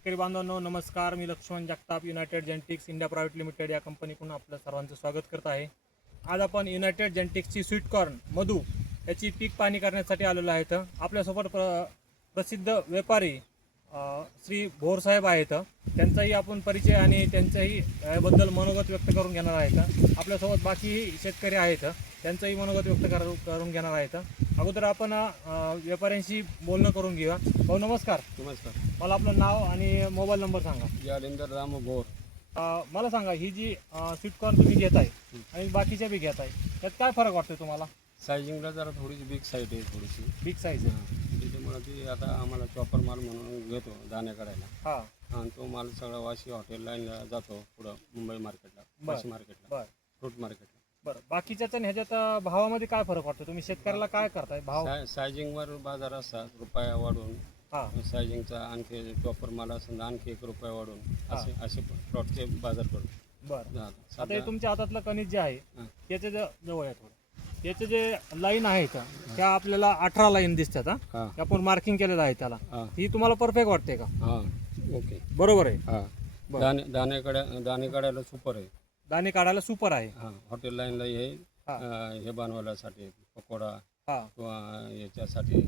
शेतकरी बांधवांनो नमस्कार. मी Laxman Jagtap, United Genetics India private limited या कंपनीकडून आपलं सर्वांचं स्वागत करत आहे. आज आपण युनायटेड जेनेटिक्सची स्वीटकॉर्न मधू याची पीक पाहणी करण्यासाठी आलेलो आहेत. आपल्यासोबत प्रसिद्ध व्यापारी श्री भोरसाहेब आहेत. त्यांचाही आपण परिचय आणि त्यांच्याही याबद्दल मनोगत व्यक्त करून घेणार आहेत. आपल्यासोबत बाकीही शेतकरी आहेत, त्यांचंही मनोगत व्यक्त करून घेणार आहेत. अगोदर आपण व्यापाऱ्यांशी बोलणं करून घेऊया. भाऊ नमस्कार. नमस्कार. मला आपलं नाव आणि मोबाईल नंबर सांगा. जालिंदर राम भोर. मला सांगा, ही जी स्वीटकॉर्न तुम्ही घेत आहे आणि बाकीच्या बी घेत आहे, त्यात काय फरक वाटतो तुम्हाला? सायझिंगला जरा थोडीशी बिग साईज आहे, थोडीशी बिग साईज आहे. त्याच्यामुळे ती आता आम्हाला चॉपर माल म्हणून घेतो दाणे काढायला. हां, आणि तो माल सगळा वाशी हॉटेल लाईनला जातो, पुढं मुंबई मार्केटला, वाशी मार्केटला, बरं फ्रूट मार्केटला. बरं. बाकीच्याच आणि ह्याच्यात भावामध्ये काय फरक वाटतो? तुम्ही शेतकऱ्याला काय करताय भाव? सायझिंगवर बाजार असतात, रुपया वाढून. हां, सायझिंगचा आणखी चॉपर माल असेल आणखी ₹1 वाढून असे असे प्लॉटचे बाजार करतो. बरं. आता सध्या हे तुमच्या हातातलं कणीस जे आहे हां. त्याचे जवळ आहे थोडं. त्याचे जे लाईन आहेत त्या आपल्याला 18 लाईन दिसतात. हां ते आपण मार्किंग केलेलं आहे त्याला. हां ही तुम्हाला परफेक्ट वाटते का? हां ओके. बरोबर आहे. हां बरं. दाणे काढायला सुपर आहे. दाणे काढायला सुपर आहे. हां हॉटेल लाईनला हे हां. हे बनवण्यासाठी पकोडा हां, किंवा याच्यासाठी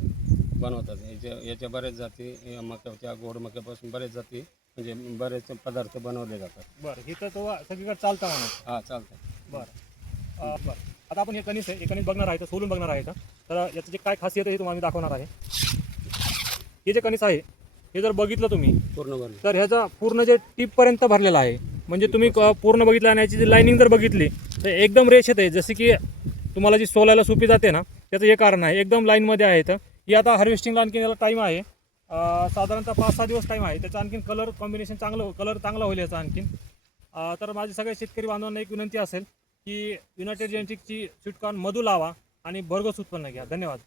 बनवतात. याच्या बरेच जाती मक्याच्या गोड मक्यापासून बरेच जाती म्हणजे बरेच पदार्थ बनवले जातात. बरं. ही तर तो सगळीकडे चालतं म्हणा. हां चालतं. बरं. बरं. आता आपण हे कणीस आहे, हे कणीस बघणार आहे, सोलून बघणार आहे. तर याचं जे काय खासियत आहे हे तुम्हाला मी दाखवणार आहे. हे जे कणीस आहे हे जर बघितलं तुम्ही पूर्ण बनले. तर ह्याचा पूर्ण जे टिपपर्यंत भरलेला आहे. म्हणजे तुम्ही पूर्ण बघितलं आणि याची जी लाईनिंग जर बघितली तर एकदम रेषेत आहे. जसे की तुम्हाला जी सोलायला सोपी जाते ना, त्याचं हे कारण आहे. एकदम लाईनमध्ये आहे. तर ही आता हार्वेस्टिंगला आणखी याला टाईम आहे, साधारणतः 5-6 दिवस टाईम आहे. त्याचं आणखीन कलर कॉम्बिनेशन कलर चांगला होईल याचा आणखीन. तर माझे सगळे शेतकरी बांधवांना एक विनंती असेल की युनायटेड जेनेटिक्सची स्वीटकॉर्न मधू लावा आणि भरघोस उत्पन्न घ्या. धन्यवाद.